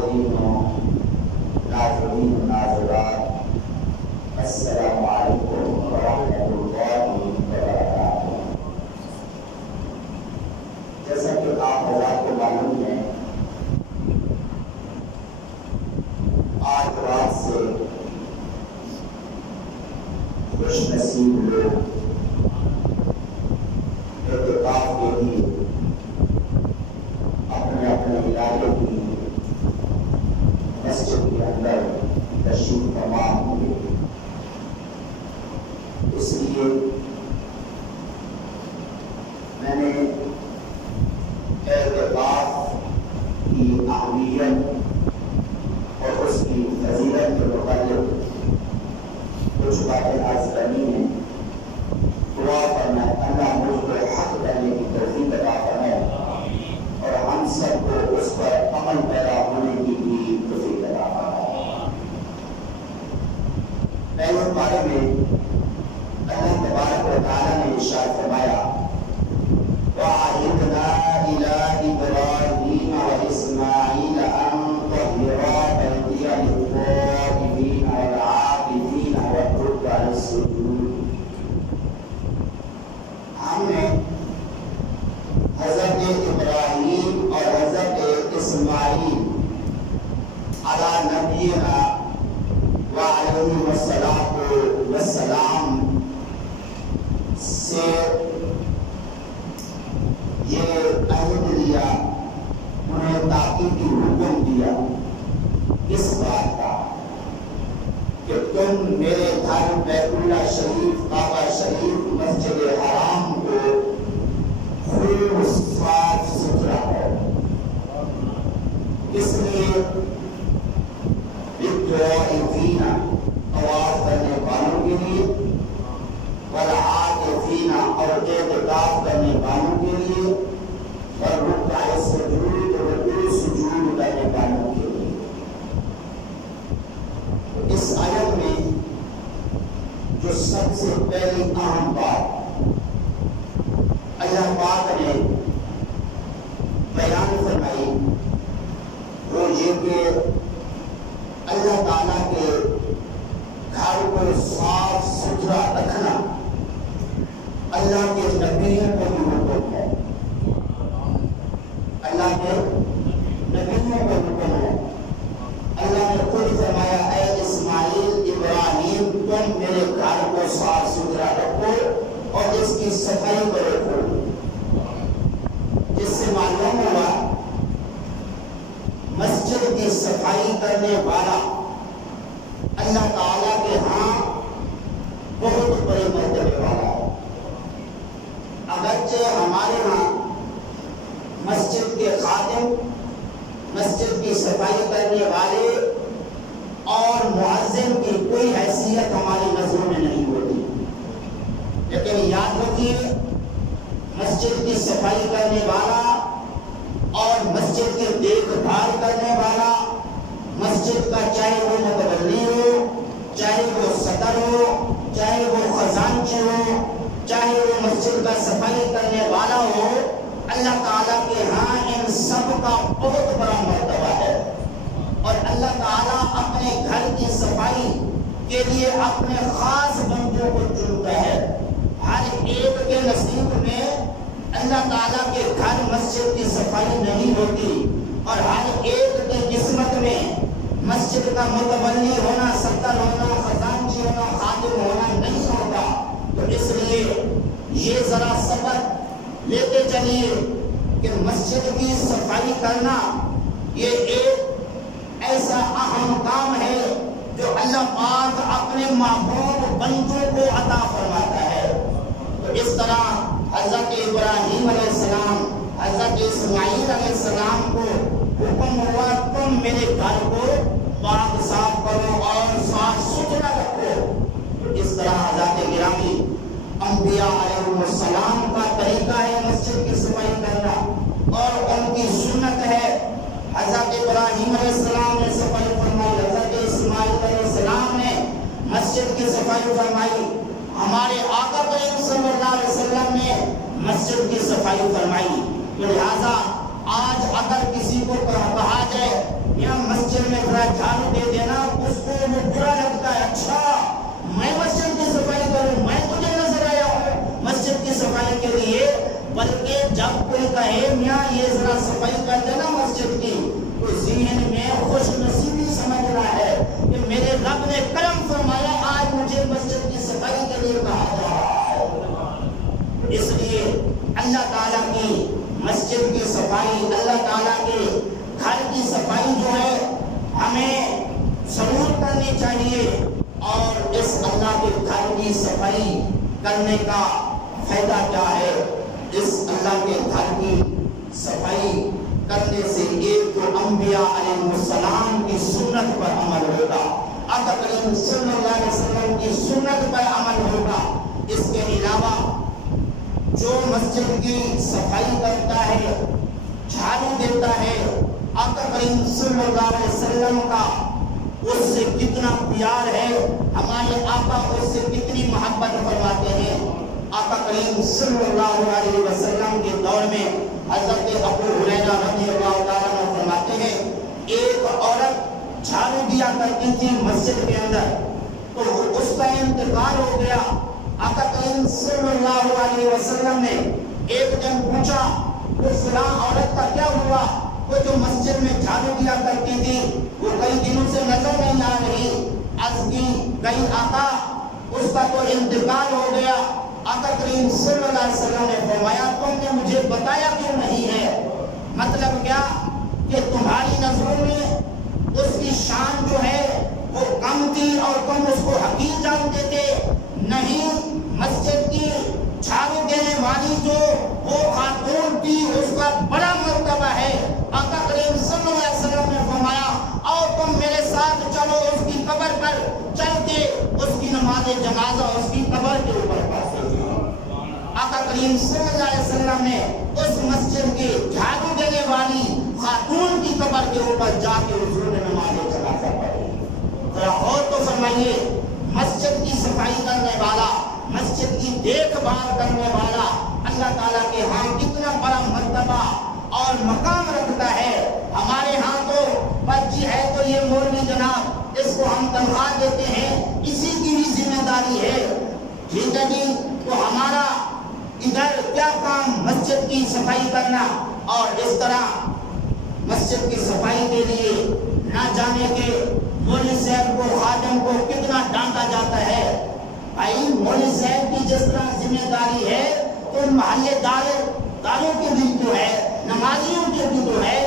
حاضرین و ناظرین و ناظرات، السلام علیکم ورحمۃ اللہ وبرکاتہ۔ جیسا کہ آپ حضرات کو معلوم ہے، آج رات سے خوش نصیب لوگ اعتکاف کے لیے اپنے اپنے علاقے کی مسجد کے اندر تشریف فرما ہوں گے۔ اس لیے میں نے اعتکاف کی اہمیت اور اس کی فضیلت کے متعلق کچھ باتیں عرض کرنی ہیں۔ دعا فرمائے اللہ مجھ کو حق کرنے کی توفیق عطا فرمائے اور ہم سب کو اس پر عمل پیدا ہونے کی بھی توفیق عطا فرمائے۔ پہلے بارے میں اللہ تبارک و تعالیٰ نے ارشاد فرمایا وَعَهِدْنَا إِلَىٰ إِبْرَاهِيمَ وَإِسْمَاعِيلَ أَن طَهِّرَا بَيْتِيَ لِلطَّائِفِينَ وَالْعَاكِفِينَ وَالرُّكَّعِ السُّجُودِ۔ ہم نے حضرت ابراہیم اور حضرت اسماعیل علی نبینا وعلیہ السلام سے یہ عہد لیا، انہیں تاکیدی حکم دیا اس بات کا کہ تم میرے گھر بیت اللہ شریف، کعبہ شریف، مسجد حرام کو خوب صاف ستھرا کرو۔ اس لیے للطوافین، طواف کرنے والوں کے لیے، والعاکفین اور اعتکاف کرنے والوں کے لیے، والرکع السجود، رکوع سجود کرنے والوں کے لیے۔ اس آیت میں جو سب سے پہلی اہم بات اللہ پاک نے بیان فرمائی وہ یہ کہ اللہ تعالیٰ کے گھر کو صاف ستھرا رکھنا اللہ کے نبیوں کو بھی حکم ہے، اللہ کے نبیوں کو حکم ہے۔ اللہ نے خود فرمایا اے اسماعیل، ابراہیم، تم میرے گھر کو صاف ستھرا رکھو اور اس کی صفائی کو رکھو۔ جس سے معلوم ہوا مسجد کی صفائی کرنے والا اللہ تعالیٰ کے ہاں بہت بڑے مرتبے والا ہے۔ اگرچہ ہمارے ہاں مسجد کے خادم، مسجد کی صفائی کرنے والے اور مؤذن کی کوئی حیثیت ہماری نظروں میں نہیں ہوتی، لیکن یاد رکھیے مسجد کی صفائی کرنے والا اور مسجد کی دیکھ بھال کرنے والا، مسجد کا چاہے وہ متولی ہو، چاہے وہ صدر ہو، چاہے وہ خزانچی ہو، چاہے وہ مسجد کا صفائی کرنے والا ہو، اللہ تعالیٰ کے ہاں ان سب کا بہت بڑا مرتبہ ہے۔ اور اللہ تعالیٰ اپنے گھر کی صفائی کے لیے اپنے خاص بندوں کو چنتا ہے۔ ہر ایک کے نصیب میں اللہ تعالیٰ کے گھر مسجد کی صفائی نہیں ہوتی، اور ہر ایک کی قسمت میں مسجد کا متولی ہونا، صدر ہونا، خزانچی ہونا، خادم ہونا نہیں ہوتا۔ تو اس لیے یہ ذرا سبق لیتے چلیے کہ مسجد کی صفائی کرنا یہ ایک ایسا اہم کام ہے جو اللہ پاک اپنے محبوب بندوں کو عطا فرماتا ہے۔ تو اس طرح حضرت ابراہیم علیہ السلام، حضرت اسماعیل علیہ السلام کو حکم ہوا تم میرے گھر کو پاک صاف کرو اور صاف ستھرا رکھو۔ اس طرح حضرت گرامی انبیاء علیہ السلام کا طریقہ ہے مسجد کی صفائی کرنا، اور ان کی سنت ہے۔ حضرت ابراہیم علیہ السلام نے صفائی فرمائی، حضرت اسماعیل علیہ السلام نے مسجد کی صفائی فرمائی، ہمارے آقا کریم صلی اللہ علیہ وسلم نے مسجد کی صفائی فرمائی۔ لہذا آج اگر کسی کو کہا جائے یا مسجد کی صفائی، اللہ تعالیٰ کے گھر کی صفائی جو ہے ہمیں ضرور کرنی چاہیے، اور اس اللہ کے گھر کی صفائی کرنے کا فائدہ کیا ہے؟ اس اللہ کے گھر کی صفائی کرنے سے ایک تو انبیاء علیہ السلام کی سنت پر عمل ہوگا، آقا کریم صلی اللہ علیہ وسلم کی سنت پر عمل ہوگا۔ اس کے علاوہ جو مسجد کی صفائی کرتا ہے، جھاڑو دیتا ہے، آقا کریم صلی اللہ علیہ وسلم کا اس سے کتنا پیار ہے، ہمارے آقا اس سے کتنی محبت فرماتے ہیں۔ آقا کریم صلی اللہ علیہ وسلم کے دور میں حضرت ابو ہریرہ رضی اللہ تعالیٰ عنہ فرماتے ہیں، ایک عورت جھاڑو دیا کرتی تھی مسجد کے اندر، تو اس کا انتقال ہو گیا۔ آقا کریم صلی اللہ علیہ وسلم نے ایک دن پوچھا کہ فلاں عورت کا کیا ہوا؟ وہ جو مسجد میں جھاڑو دیا کرتی تھی وہ کئی دنوں سے نظر نہیں آ رہی۔ عرض کی گئی آقا اس کا تو انتقال ہو گیا۔ آقا کریم صلی اللہ علیہ وسلم نے فرمایا تم نے مجھے بتایا کیوں نہیں ہے؟ مطلب کیا کہ تمہاری نظروں میں اس کی شان جو ہے وہ کم تھی اور تم اس کو حقیر جانتے تھے؟ نہیں، مسجد کی جھاڑو دینے والی جو وہ خاتون تھی اس کا بڑا مرتبہ ہے۔ آقا کریم صلی اللہ علیہ وسلم نے فرمایا آؤ تم میرے ساتھ چلو اس کی قبر پر چل کے اس کی نماز جنازہ اس کی قبر کے اوپر پڑھتے ہیں۔ آقا کریم صلی اللہ علیہ وسلم نے اس مسجد کے جھاڑو دینے والی خاتون کی قبر کے اوپر جا کے حضور نے نماز جنازہ پڑھی۔ ذرا اور تو فرمائیے، مسجد کی صفائی کرنے والا، مسجد کی دیکھ بھال کرنے والا اللہ تعالیٰ کے ہاں کتنا بڑا مرتبہ اور مقام رکھتا ہے۔ ہمارے ہاں تو بچی ہے تو یہ مولوی جناب اس کو ہم تنخواہ دیتے ہیں، اسی کی بھی ذمہ داری ہے، ٹھیک ہے جی۔ تو ہمارا ادھر کیا کام مسجد کی صفائی کرنا، اور اس طرح مسجد کی صفائی کے لیے نہ جانے کے مولوی صاحب کو، خادم کو کتنا ڈانٹا جاتا ہے۔ بھائی مولوی صاحب کی جس طرح ذمہ داری ہے تو محلے داروں کی بھی تو ہے، نمازیوں کی بھی تو ہے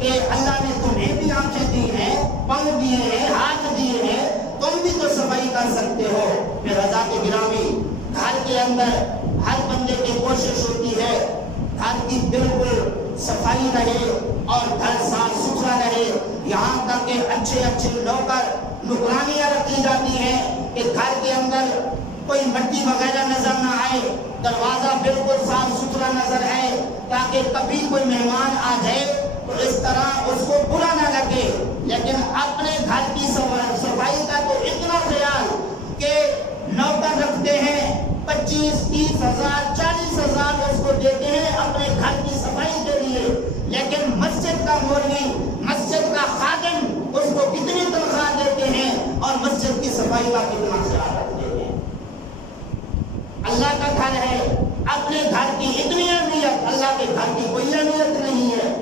کہ اللہ نے تمہیں بھی آنکھیں دی ہیں، پاؤں دیے ہیں، ہاتھ دیے ہیں، تم بھی تو صفائی کر سکتے ہو۔ پھر رضا کے گرامی گھر کے اندر ہر بندے کی کوشش ہوتی ہے گھر کی بالکل صفائی رہے اور گھر صاف ستھرا رہے، یہاں تک کہ اچھے اچھے نوکر نگرانیاں رکھی جاتی ہیں کہ گھر کے اندر کوئی مٹی وغیرہ نظر نہ آئے، دروازہ بالکل صاف ستھرا نظر ہے تاکہ کبھی کوئی مہمان آ جائے تو اس طرح اس کو برا نہ لگے۔ لیکن اپنے گھر کی صفائی کا تو اتنا خیال کہ نوکر رکھتے ہیں 25-30 ہزار 40 ہزار اس کو دیتے ہیں اپنے گھر کی صفائی کے لیے، لیکن مسجد کا مولوی، مسجد کا خادم اس کو کتنی تنخواہ دیتے ہیں اور مسجد کی صفائی کا کتنا خیال رکھتے ہیں۔ اللہ کا گھر ہے، اپنے گھر کی اتنی اہمیت اللہ کے گھر کی کوئی اہمیت نہیں ہے۔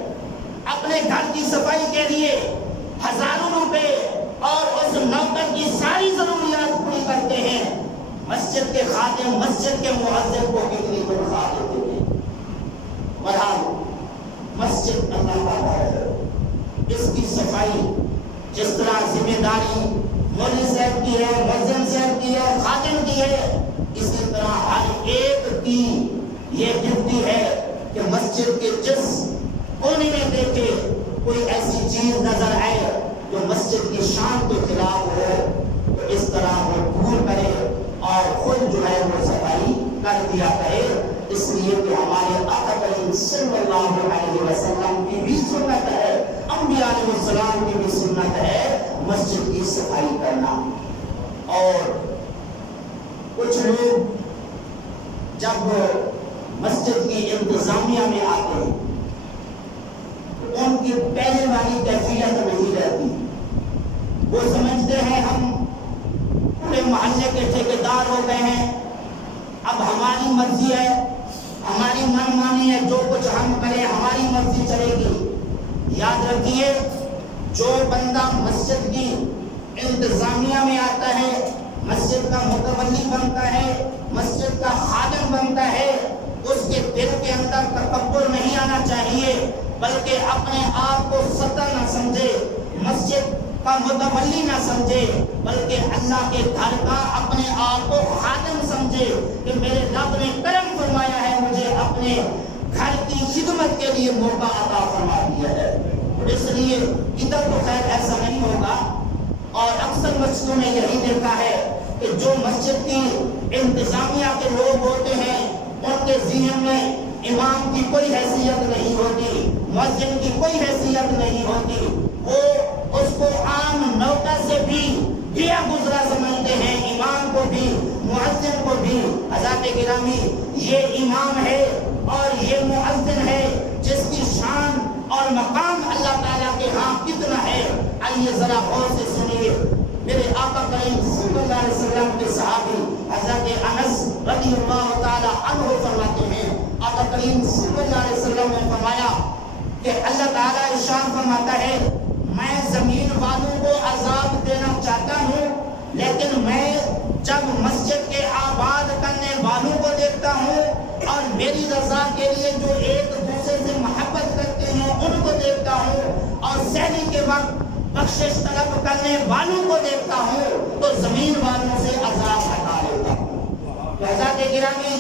اپنے گھر کی صفائی کے لیے ہزاروں روپے اور اس نوکر کی ساری ضروریات پوری کرتے ہیں، مسجد کے خادم، مسجد کے مؤذن کو کتنی تنخواہ دیتے ہیں۔ بہرحال مسجد اللہ کا گھر ہے، اس کی صفائی جس طرح ذمہ داری مولوی صاحب کی ہے، مؤذن صاحب کی ہے، خادم کی ہے، اسی طرح ہر ایک کی یہ ڈیوٹی ہے کہ مسجد کے جس کونے میں دیکھے کوئی ایسی چیز نظر آئے جو مسجد کی شان کے خلاف ہو تو اس طرح وہ دور کرے اور خود جو ہے وہ صفائی کر دیا کرے، اس لیے کہ ہمارے آقا کریم صلی اللہ علیہ وسلم کی بھی سنت ہے، انبیاء علیہ السلام کی بھی سنت ہے مسجد کی صفائی کرنا۔ اور کچھ لوگ جب مسجد کی انتظامیہ میں آتے ہیں ان کی پہلے والی کیفیت نہیں رہتی، وہ سمجھتے ہیں ہم پورے محلے کے ٹھیکیدار ہو گئے ہیں، اب ہماری مرضی ہے، ہماری من مانی ہے، جو کچھ ہم کریں ہماری مرضی چلے گی۔ یاد رکھیے جو بندہ مسجد کی انتظامیہ میں آتا ہے، مسجد کا متولی بنتا ہے، مسجد کا خادم بنتا ہے، اس کے دل کے اندر تکبر نہیں آنا چاہیے، بلکہ اپنے آپ کو صدر نہ سمجھے، مسجد کا متولی نہ سمجھے، بلکہ اللہ کے گھر کا اپنے آپ کو خادم سمجھے کہ میرے رب نے کرم فرمایا ہے، مجھے اپنے گھر کی خدمت کے لیے موقع عطا فرما دیا ہے۔ اس لیے ادھر تو خیر ایسا نہیں ہوگا، اور اکثر مسجدوں میں یہی دیکھا ہے کہ جو مسجد کی انتظامیہ کے لوگ ہوتے ہیں ان کے ذہن میں امام کی کوئی حیثیت نہیں ہوتی، مؤذن کی کوئی حیثیت نہیں ہوتی، وہ اس کو عام نوکر سے بھی دیا گزرا سمجھتے ہیں، امام کو بھی مؤذن کو بھی۔ حضرات گرامی، یہ امام ہے اور یہ مؤذن ہے جس کی شان اور مقام اللہ تعالیٰ کے ہاں کتنا ہے، آئیے ذرا غور سے سنیے۔ میرے آقا کریم صلی اللہ علیہ وسلم کے صحابی حضرت انس رضی اللہ تعالیٰ عنہ فرماتے ہیں، آقا کریم صلی اللہ علیہ وسلم نے فرمایا کہ اللہ تعالیٰ ارشاد فرماتا ہے، میں زمین والوں کو عذاب دینا چاہتا ہوں، لیکن میں جب مسجد کے آباد کرنے والوں کو دیکھتا ہوں اور میری رضا کے لیے جو ایک دوسرے سے محبت کرتے ہیں ان کو دیکھتا ہوں، اور سحری کے وقت بخشش طلب کرنے والوں کو دیکھتا ہوں، تو زمین والوں سے عذاب ہٹا لیتا ہوں۔ حضرات گرامی،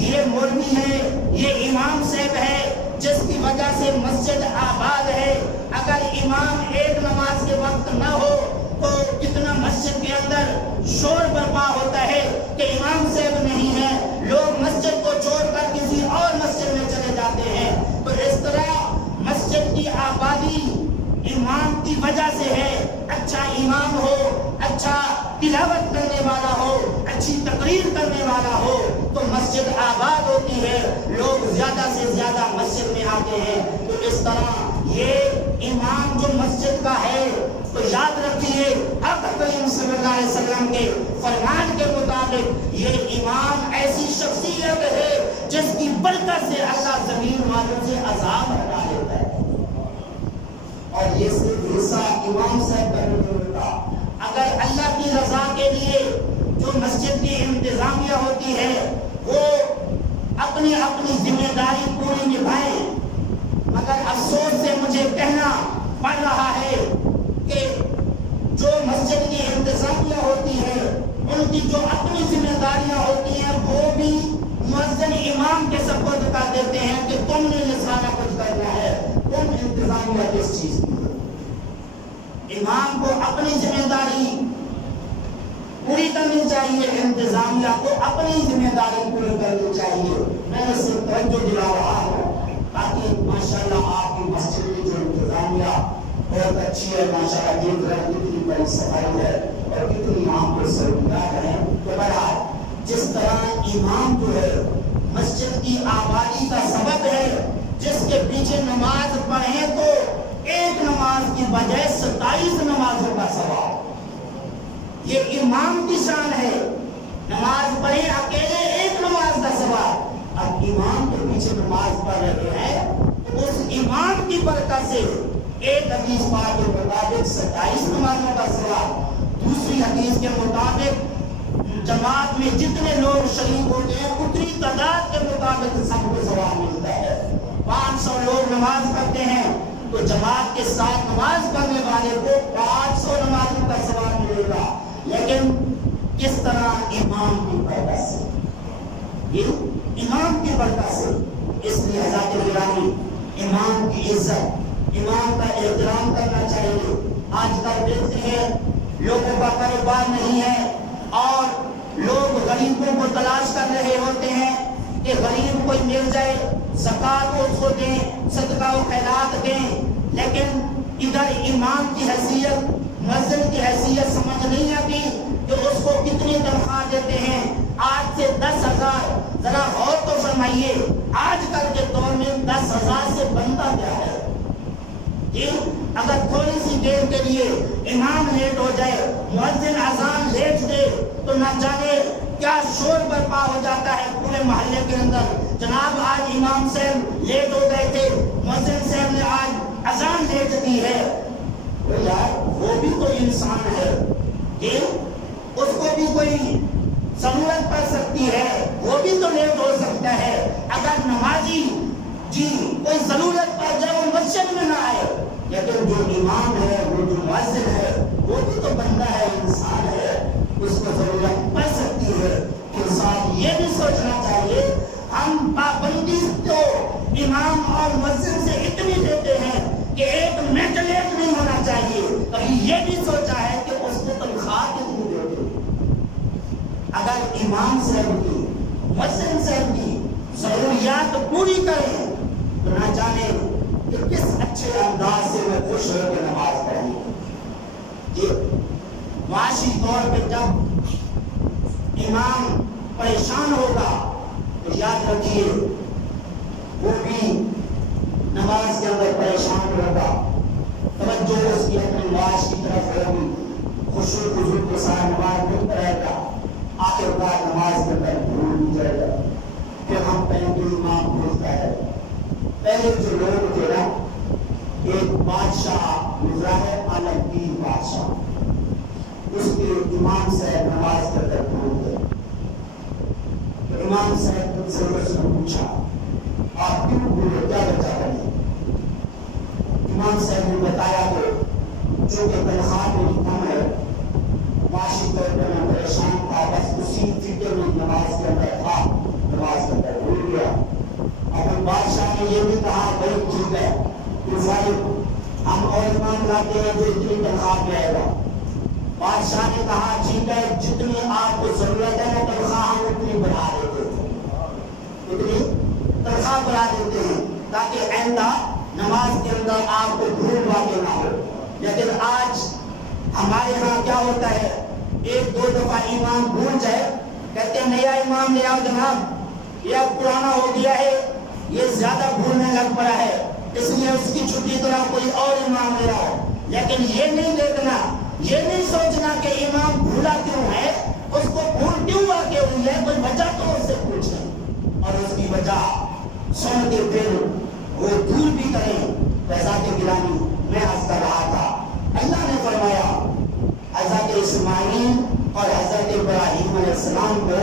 یہ مولوی ہے، یہ امام صاحب ہے جس کی وجہ سے مسجد آباد ہے۔ اگر امام ایک نماز کے وقت نہ ہو تو کتنا مسجد کے اندر شور برپا ہوتا ہے کہ امام صاحب نہیں ہے، لوگ مسجد کو چھوڑ کر کسی اور مسجد میں چلے جاتے ہیں۔ تو اس طرح مسجد کی آبادی امام کی وجہ سے ہے۔ اچھا امام ہو، اچھا تلاوت کرنے والا ہو، اچھی تقریر کرنے والا ہو تو مسجد آباد ہوتی ہے، لوگ زیادہ سے زیادہ مسجد میں آتے ہیں۔ تو اس طرح یہ امام جو مسجد کا ہے، تو یاد رکھیے آقا کریم صلی اللہ علیہ وسلم کے فرمان کے مطابق یہ امام ایسی شخصیت ہے جس کی برکت سے اللہ زمین والوں سے عذاب ہٹا لیتا ہے۔ اور یہ صرف حصہ امام صاحب کا نہیں ہوتا، اگر اللہ کی رضا کے لیے جو مسجد کی انتظامیہ ہوتی ہے وہ اپنی اپنی ذمہ داری پوری نبھائیں، مگر افسوس سے مجھے کہنا پڑ رہا ہے کہ جو مسجد کی انتظامیہ ہوتی ہے ان کی جو اپنی ذمہ داریاں ہوتی ہیں وہ بھی مؤذن امام کے سپرد کر دیتے ہیں کہ تم نے یہ سارا کچھ کرنا ہے، تم انتظامیہ کس چیز کی ہے۔ امام کو اپنی ذمہ داری پوری کرنی چاہیے، انتظامیہ کو اپنی ذمہ داری پوری کرنی چاہیے۔ میں اس سے توجہ دلا رہا ہوں تاکہ ماشاءاللہ آپ کی مسجد کی جو انتظامیہ بہت اچھی ہے، ماشاءاللہ دیکھ رہے ہیں کتنی بڑی صفائی ہے اور کتنی امام کو سہولت ہے۔ تو بہرحال جس طرح امام جو ہے مسجد کی آبادی کا سبب ہے، جس کے پیچھے نماز پڑھیں تو ایک نماز کی بجائے 27 نمازوں کا ثواب، یہ امام کی شان ہے۔ نماز پڑھیں اکیلے ایک نماز کا ثواب، اب امام کے پیچھے نماز پڑھ رہے ہیں، اس امام کی برکت سے ایک حدیث پاک کے مطابق 27 نمازوں کا ثواب، دوسری حدیث کے مطابق جماعت میں جتنے لوگ شریک ہوتے ہیں اتنی تعداد کے مطابق سب کو ثواب ملتا ہے۔ 500 لوگ نماز پڑھتے ہیں تو جماعت کے ساتھ نماز پڑھنے والے کو 500 نمازوں کا ثواب ملے گا، لیکن کس طرح؟ امام کی برکت سے، یہ امام کی برکت سے۔ اس لیے حضرات گرامی، امام کی عزت، امام کا احترام کرنا چاہیے۔ آج کل دیکھتے ہیں لوگوں کا کاروبار نہیں ہے اور لوگ غریبوں کو تلاش کر رہے ہوتے ہیں کہ غریب کوئی مل جائے، زکات اس کو دیں، صدقہ و خیرات دیں، لیکن ادھر امام کی حیثیت، مؤذن کی حیثیت سمجھ نہیں آتی کہ اس کو کتنی تنخواہ دیتے ہیں۔ آج سے 10,000، ذرا غور تو فرمائیے، آج کل کے دور میں 10,000 سے بنتا کیا ہے؟ اگر تھوڑی سی دیر کے لیے امام لیٹ ہو جائے، مؤذن اذان لیٹ دے تو نہ جانے کیا شور برپا ہو جاتا ہے پورے محلے کے اندر۔ جناب آج امام صاحب لیٹ ہو گئے تھے، مؤذن صاحب نے آج اذان لیٹ دی ہے۔ یار وہ بھی کوئی انسان ہے، اس کو بھی کوئی ضرورت پڑ سکتی ہے، وہ بھی تو لیٹ ہو سکتا سکتا ہے اگر نمازی جی کوئی ضرورت پڑ جائے وہ مسجد میں نہ آئے، لیکن جو امام ہے، وہ جو مؤذن ہے، وہ بھی تو بندہ ہے، انسان ہے، اس کو ضرورت پڑ سکتی ہے۔ کہ ساتھ یہ بھی سوچنا چاہیے ہم پابندی تو امام اور مؤذن سے اتنی دیتے ہیں کہ ایک منٹ لیٹ نہیں ہونا چاہیے، ابھی یہ بھی سوچا ہے کہ اس کو تنخواہ کتنی دیتے۔ اگر امام صاحب کی، مؤذن صاحب کی ضروریات پوری کریں تو نہ جانے کہ کس اچھے انداز سے میں خوش ہو کے نماز پڑھیں گے۔ معاشی طور پہ جب امام پریشان ہوگا تو یاد رکھیے وہ بھی نماز کے اندر پریشان ہوگا، توجہ اس کی اپنی معاش کی طرف ہوگی، خشوع خضوع کے ساتھ نماز پڑھتا رہے گا، آخر کار نماز کے اندر بھول بھی جائے گا۔ پھر ہم کہیں کہ امام بھولتا ہے۔ پہلے جو لوگ تھے نا، ایک بادشاہ گزرا ہے، عالمگیر بادشاہ، اس کے امام صاحب نماز کے اندر بھول گئے۔ امام صاحب نے سے پوچھا آپ کیوں بھولے، کیا وجہ بنی؟ امام صاحب نے بتایا کہ جو کہ تنخواہ میری کم ہے، معاشی طور پر میں پریشان تھا، بس اسی فکر میں نماز کے اندر تھا، نماز کے اندر بھول گیا۔ اب بادشاہ نے یہ بھی کہا بھائی ٹھیک ہے ہم اور امام لاتے ہیں جو اتنی تنخواہ پہ آئے گا۔ بادشاہ نے کہا ٹھیک ہے جتنی آپ کو ضرورت ہے وہ تنخواہ ہم اتنی بڑھا دیتے ہیں، اتنی تنخواہ بڑھا دیتے ہیں تاکہ آئندہ نماز کے اندر آپ کو بھول واقع نہ ہو۔ لیکن آج ہمارے ہاں کیا ہوتا ہے، ایک دو دفعہ امام بھول جائے، کہتے ہیں نیا امام لے آؤ جناب، یہ اب پرانا ہو گیا ہے، یہ زیادہ بھولنے لگ پڑا ہے، اس لیے اس کی چھٹی طرح کوئی اور امام لے آؤ۔ لیکن یہ نہیں دیکھنا، یہ نہیں سوچنا کہ امام بھولا کیوں ہے، اس کو بھول کیوں واقع ہوئی ہے، کوئی وجہ تو اس سے پوچھیں اور اس کی وجہ سن کے پھر وہ دور بھی کریں۔ ذات گرامی میں عرض کر رہا تھا، اللہ نے فرمایا حضرت اسماعیل اور حضرت ابراہیم علیہ السلام کو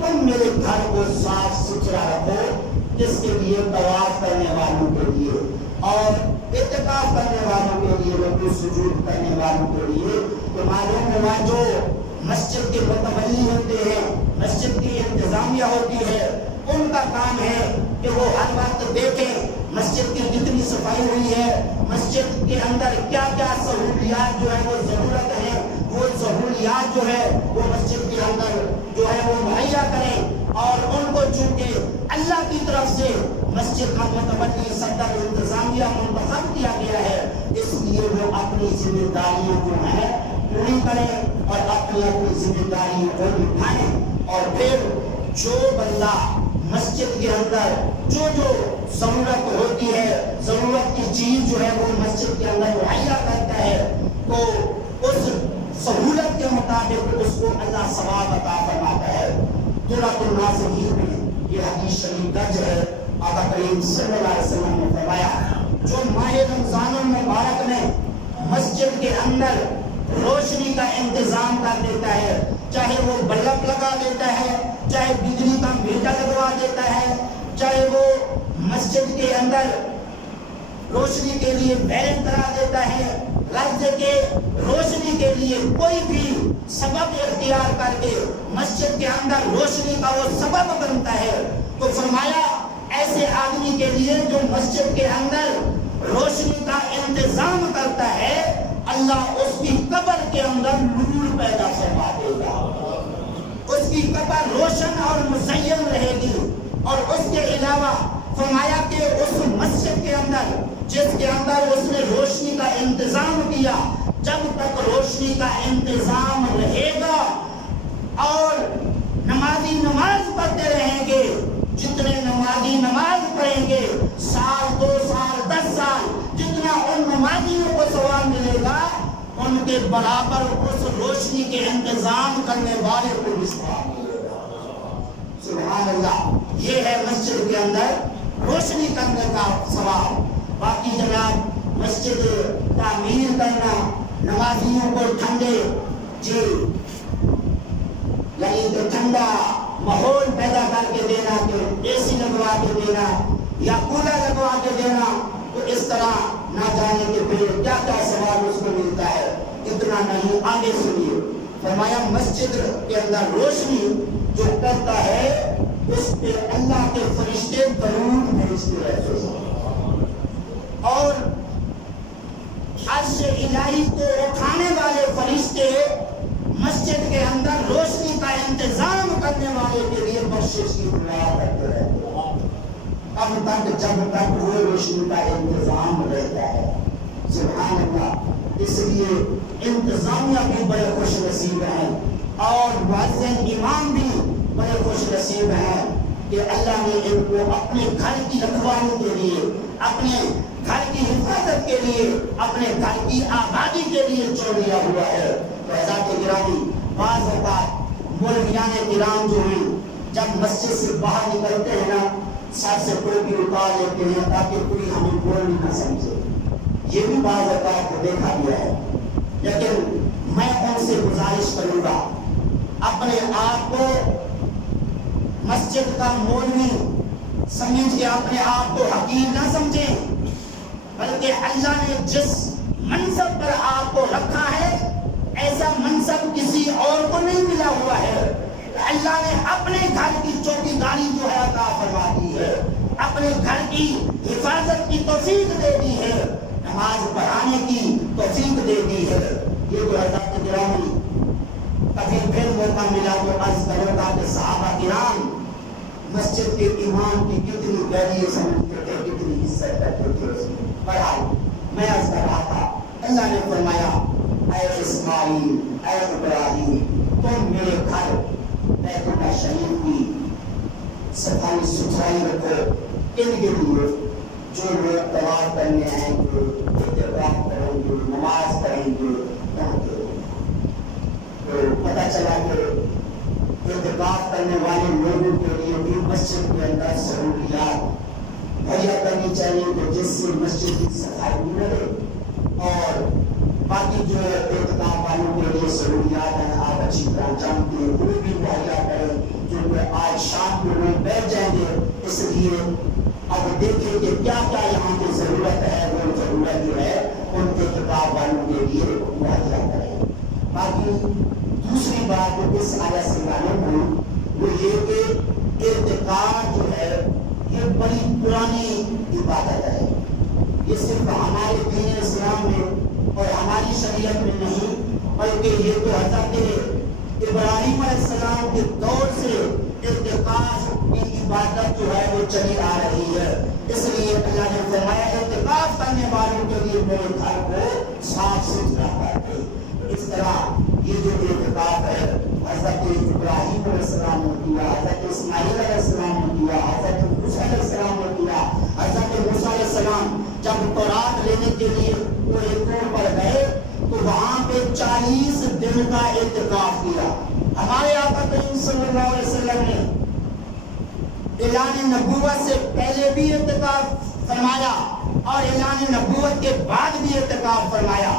تم میرے گھر کو صاف ستھرا رکھو، جس کے لیے طواف کرنے والوں کے لیے اور اعتکاف کرنے والوں کے لیے، رکوع سجود کرنے والوں کے لیے، تو معلوم ہوا جو مسجد کے متولی ہوتے ہیں، مسجد کی انتظامیہ ہوتی ہے، ان کا کام ہے کہ وہ ہر وقت دیکھیں مسجد کی کتنی صفائی ہوئی ہے، مسجد کے اندر کیا کیا سہولیات جو ہے وہ ضرورت ہے، وہ سہولیات جو ہے وہ مسجد کے اندر جو ہے وہ مہیا کریں۔ اور ان کو چونکہ اللہ کی طرف سے مسجد کا متولی صدر انتظامیہ منتخب کیا گیا ہے، اس لیے وہ اپنی ذمہ داریاں جو ہیں پوری کریں اور اپنی ذمہ داریوں کو نبھائیں۔ اور پھر جو بندہ مسجد کے اندر جو ضرورت ہوتی ہے، ضرورت کی چیز جو ہے وہ مسجد کے اندر مہیا کرتا ہے، تو اس سہولت کے مطابق اس کو اللہ ثواب عطا فرماتا ہے۔ سورۃ الناظرین میں یہ حدیث شریف درج ہے، آقا کریم صلی اللہ علیہ وسلم نے فرمایا جو ماہ رمضان المبارک میں مسجد کے اندر روشنی کا انتظام کر دیتا ہے، چاہے وہ بلب لگا دیتا ہے، چاہے بجلی کا میٹر لگوا دیتا ہے، چاہے وہ مسجد کے اندر روشنی کے لیے بیرن کرا دیتا ہے، لفظ کے روشنی کے لیے کوئی بھی سبب اختیار کر کے مسجد کے اندر روشنی کا وہ سبب بنتا ہے، تو فرمایا ایسے آدمی کے لیے جو مسجد کے اندر روشنی کا انتظام کرتا ہے، اللہ اس کی قبر کے اندر نور پیدا فرما دے گا، اس کی قبر روشن اور مزین رہے گی۔ اور اس کے علاوہ فرمایا کہ اس مسجد کے اندر جس کے اندر اس نے روشنی کا انتظام کیا، جب تک روشنی کا انتظام رہے گا اور نمازی نماز پڑھتے رہیں گے، جتنے نمازی نماز پڑھیں گے، سال 2 سال 10 سال جتنا ان نمازیوں کو ثواب ملے گا، ان کے برابر اس روشنی کے انتظام کرنے والے کو بھی ثواب ملے گا۔ سبحان اللہ، یہ ہے مسجد کے اندر روشنی کرنے کا ثواب۔ باقی جناب مسجد تعمیر کرنا، نمازیوں کو ٹھنڈے یعنی کہ ٹھنڈا ماحول پیدا کر کے دینا کہ اے سی لگوا کے دینا یا کولر لگوا کے دینا، تو اس طرح نہ جانے کے پھر کیا کیا ثواب اس کو ملتا ہے۔ اتنا نہیں، آگے سنیے، فرمایا مسجد کے اندر روشنی جو کرتا ہے اس پہ اللہ کے فرشتے درود بھیجتے رہتے ہیں، اور عرش الہی کو اٹھانے والے فرشتے مسجد کے اندر روشنی کا انتظام کرنے والے کے لیے بخشش کی دعا کرتے رہتے ہیں، اب تک جب تک وہ روشنی کا انتظام رہتا ہے۔ سبحان اللہ، اس لیے انتظامیہ بھی بڑے خوش نصیب ہیں اور مؤذن امام بھی بڑے خوش نصیب ہیں کہ اللہ نے ان کو اپنے گھر کی رکھوالی کے لیے، اپنے گھر کی حفاظت کے لیے، اپنے گھر کی آبادی کے لیے چن لیا ہوا ہے۔ تو حضرات گرامی، بعض اوقات مولویان کرام جو ہیں جب مسجد سے باہر نکلتے ہیں نا، سر سے ٹوپی اتار لیتے ہیں تاکہ کوئی ہمیں بول نہ سمجھے، یہ بھی بعض اوقات دیکھا گیا ہے۔ لیکن میں ان سے گزارش کروں گا، اپنے آپ کو مسجد کا مولوی سمجھ کے اپنے آپ کو حقیر نہ سمجھیں، بلکہ اللہ نے جس منصب پر آپ کو رکھا ہے ایسا منصب کسی اور کو نہیں ملا ہوا ہے۔ اللہ نے اپنے گھر کی چوکیداری جو ہے عطا فرما دی ہے، اپنے گھر کی حفاظت کی توفیق دے دی ہے، نماز پڑھانے کی توفیق دے دی ہے۔ یہ جو حضرات گرامی، کبھی پھر موقع ملا تو عرض کروں گا کہ صحابہ کرام مسجد کے امام کی کتنی ویلیو سمجھتے تھے، کتنی عزت کرتے تھے۔ بہرحال میں عرض کر رہا تھا، اللہ نے فرمایا اے اسماعیل، اے ابراہیم، تم میرے گھر بیت اللہ شریف کی صفائی ستھرائی رکھو، ان کے لیے جو لوگ طواف کرنے آئیں گے، اعتکاف کریں گے، نماز پڑھیں گے، تو پتہ چلا کہ اعتکاف کرنے والے لوگوں کے لیے بھی مسجد کے اندر سہولیات مہیا کرنی چاہیے کہ جس سے مسجد کی صفائی بھی رہے، اور باقی جو اعتکاف والوں کے لیے سہولیات ہیں آپ اچھی طرح جانتے ہیں، وہ بھی مہیا کریں، کیونکہ آج شام کو لوگ بیٹھ جائیں گے، اس لیے اب دیکھیں کہ کیا کیا یہاں کی ضرورت ہے، وہ ضرورت جو ہے ان اعتکاف والوں کے لیے مہیا کریں۔ باقی دوسری بات جو اس آیت سے معلوم ہوئی وہ یہ کہ اعتکاف جو ہے یہ بڑی پرانی عبادت ہے، یہ صرف ہمارے دین اسلام میں اور ہماری شریعت میں نہیں، بلکہ یہ تو حضرت ابراہیم علیہ السلام کے دور سے اعتکاف کی عبادت جو ہے وہ چلی آ رہی ہے۔ اس لیے اللہ نے فرمایا اعتکاف کرنے والوں کے لیے میرے گھر کو صاف ستھرا کر دے۔ اس طرح یہ جو اعتکاف ہے حضرت ابراہیم علیہ السلام نے کیا، حضرت اسماعیل علیہ السلام نے کیا، حضرت موسیٰ علیہ السلام نے کیا۔ حضرت موسیٰ علیہ السلام جب تورات لینے کے لیے وہ طور پر گئے تو وہاں پہ 40 دن کا اعتکاف کیا۔ ہمارے آقا کریم صلی اللہ علیہ وسلم نے اعلان نبوت سے پہلے بھی اعتکاف فرمایا اور اعلان نبوت کے بعد بھی اعتکاف فرمایا۔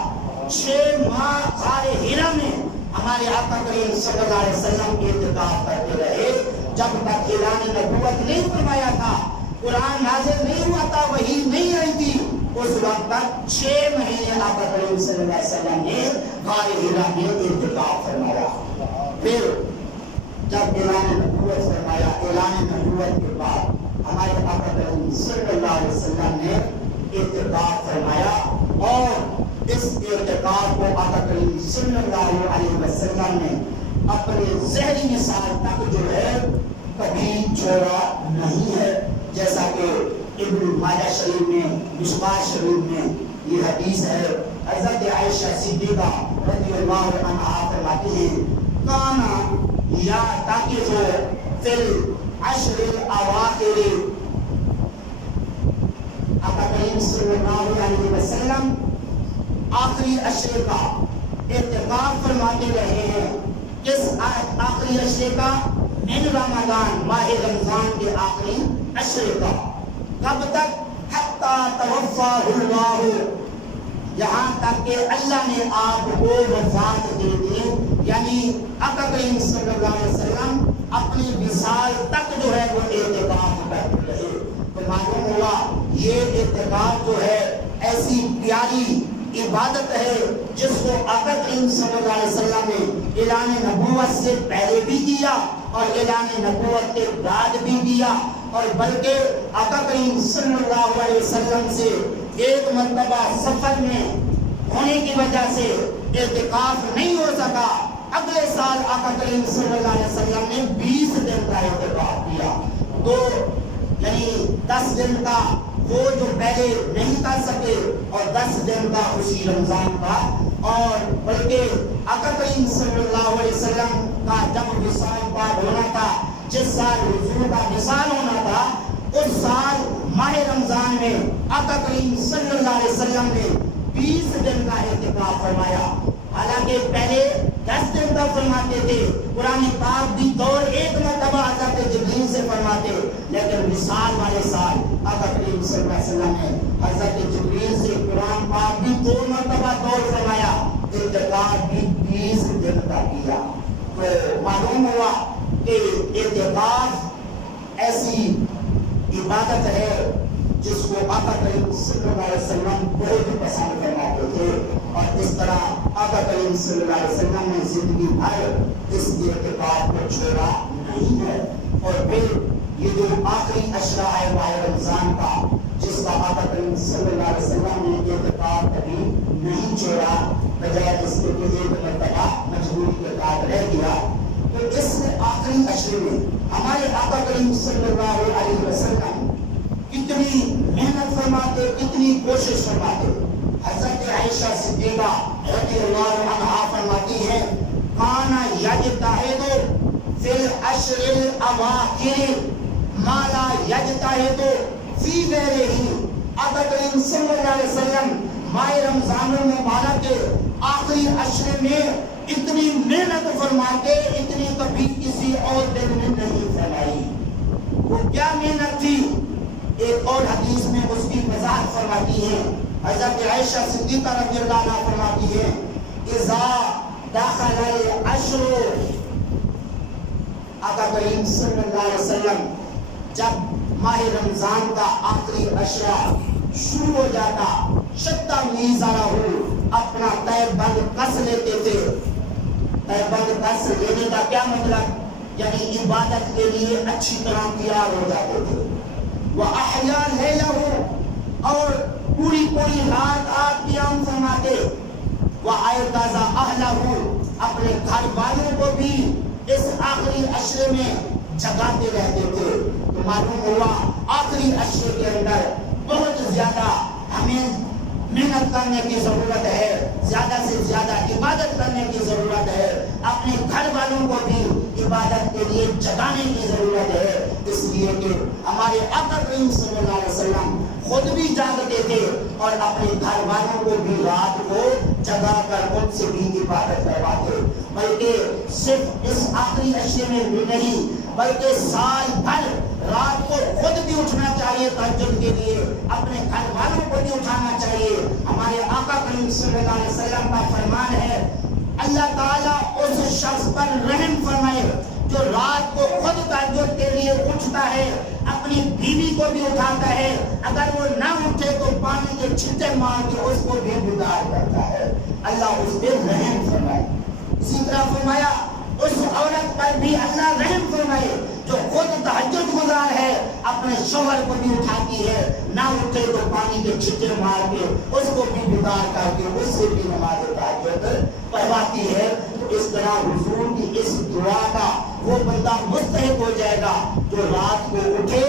6 ماہ غار حرا میں ہمارے آقا کریم صلی اللہ علیہ وسلم اعتکاف کرتے رہے، جب تک اعلان نبوت نہیں فرمایا تھا، قرآن نازل نہیں ہوا تھا، وحی نہیں آئی تھی، اس وقت تک 6 مہینے آقا کریم صلی اللہ علیہ وسلم نے غار حرا میں اعتکاف فرمایا۔ پھر جب اعلان نبوت فرمایا، اعلان نبوت کے بعد ہمارے آقا کریم صلی اللہ علیہ وسلم نے اعتکاف فرمایا، اور اس اعتکاف کو آقا کریم صلی اللہ علیہ وسلم نے اپنے ظہری نثار تک جو ہے کبھی چھوڑا نہیں ہے، جیسا کہ ابن ماجہ شریف میں، مشکوہ شریف میں یہ حدیث ہے۔ حضرت عائشہ صدیقہ رضی اللہ عنہا فرماتی ہیں کانا یا تاکہ جو فی العشر الاواخر، آقا کریم صلی اللہ علیہ وسلم آخری عشرے کا اعتکاف فرماتے رہے ہیں۔ کس آخری عشرے کا؟ من رمضان، ماہ رمضان کے آخری عشرے کا۔ کب تک؟ حتی توفاہ اللہ، یہاں تک کہ اللہ نے آپ کو وفات دے دی، یعنی آقا کریم صلی اللہ علیہ وسلم اپنی وصال تک جو ہے وہ اعتکاف کرتے رہے۔ تو معلوم ہوا یہ اعتکاف جو ہے ایسی پیاری عبادت ہے جس کو آقا کریم صلی اللہ علیہ وسلم نے اعلان نبوت سے پہلے بھی کیا اور اعلان نبوت کے بعد بھی کیا، اور بلکہ آقا کریم صلی اللہ علیہ وسلم سے ایک مرتبہ سفر میں ہونے کی وجہ سے اعتکاف نہیں ہو سکا، اگلے سال آقا کریم صلی اللہ علیہ وسلم نے 20 دن کا اعتکاف کیا۔ تو یعنی 10 دن کا وہ جو پہلے نہیں کر سکے اور 10 دن کا اسی رمضان کا، اور بلکہ آقا کریم صلی اللہ علیہ وسلم کا جب وصال پار ہونا تھا، جس سال حضور کا وصال ہونا تھا، اس سال ماہ رمضان میں آقا کریم صلی اللہ علیہ وسلم نے 20 دن کا اعتکاف فرمایا۔ حالانکہ پہلے 10 دن کا فرماتے تھے، قرآن پاک بھی دور ایک مرتبہ حضرت جبریل سے فرماتے، لیکن وصال والے سال آقا کریم صلی اللہ علیہ وسلم نے حضرت جبریل سے قرآن پاک بھی 2 مرتبہ دور فرمایا، اعتکاف بھی 20 دن کا کیا۔ تو معلوم ہوا کہ اعتکاف ایسی عبادت ہے جس کو آقا کریم صلی اللہ علیہ وسلم بہت پسند فرماتے تھے، اور اس طرح آقا کریم صلی اللہ علیہ وسلم نے زندگی بھر اس اعتکاف کو چھوڑا نہیں ہے۔ اور پھر یہ جو آخری اشرا ہے ماہ رمضان کا، جس کا آقا کریم صلی اللہ علیہ وسلم نے اعتکاف کبھی نہیں چھوڑا، بجائے اس کے کہ ایک مرتبہ مجبوری کے بعد رہ گیا، تو اس آخری اشرے میں ہمارے آقا کریم صلی اللہ علیہ وسلم کتنی محنت فرماتے، کتنی کوشش فرماتے۔ حضرت عائشہ صدیقہ رضی اللہ عنہا فرماتی ہیں، کانا یجتہد فی العشر الاواخر ما لا یجتہد فی غیرہ۔ آقا کریم صلی اللہ علیہ وسلم ماہ رمضان المبارک کے آخری عشرے میں اتنی محنت فرماتے، اتنی کبھی کسی اور دن میں نہیں فرمائی۔ وہ کیا محنت تھی؟ ایک اور حدیث میں اس کی وضاحت فرماتی ہے، حضرت عائشہ صدیقہ رضی اللہ عنہا فرماتی ہے، اذا دخل العشر، آقا کریم صلی اللہ علیہ وسلم جب ماہ رمضان کا آخری عشرہ شروع ہو جاتا، شدہ میزارہ اپنا تہ بند کس لیتے تھے۔ تہ بند کس لینے کا کیا مطلب؟ یعنی عبادت کے لیے اچھی طرح تیار ہو جاتے تھے۔ وَأَحْيَا لَيْلَهُ، اور پوری رات آپ قیام فرماتے۔ وَأَيْقَظَ أَهْلَهُ، اپنے گھر والوں کو بھی اس آخری عشرے میں جگاتے رہتے تھے۔ تو معلوم ہوا آخری عشرے کے اندر بہت زیادہ ہمیں محنت کرنے کی ضرورت ہے، زیادہ سے زیادہ عبادت کرنے کی ضرورت ہے، اپنے گھر والوں کو بھی عبادت کے لیے جگانے کی ضرورت ہے، اس لیے کہ ہمارے آقا کریم صلی اللہ علیہ وسلم خود بھی جاگتے تھے اور اپنے گھر والوں کو بھی رات کو جگا کر ان سے بھی عبادت کرواتے۔ بلکہ صرف اس آخری عشرے میں بھی نہیں، بلکہ سال بھر رات کو خود بھی اٹھنا چاہیے تہجد کے لیے، اپنے گھر والوں کو بھی اٹھانا چاہیے۔ ہمارے آقا کریم صلی اللہ علیہ وسلم کا فرمان ہے، اللہ تعالیٰ اس شخص پر رحم فرمائے جو رات کو خود تہجد کے لیے اٹھتا ہے، اپنی بیوی کو بھی اٹھاتا ہے، اگر وہ نہ اٹھے تو پانی کے چھٹے مار کے اس کو بھی بیدار کرتا ہے، اللہ اس پہ رحم فرمائے۔ اسی طرح فرمایا اس عورت پر بھی اللہ رحم فرمائے جو خود تہجد گزار ہے، اپنے شوہر کو بھی اٹھاتی ہے، نہ اٹھے تو پانی کے چھٹے مار کے اس کو بھی بیدار کر کے اس سے بھی نماز تہجد پڑھواتی ہے۔ اس طرح حضور کی اس دعا کا وہ بندہ مستحق ہو جائے گا جو رات کو اٹھے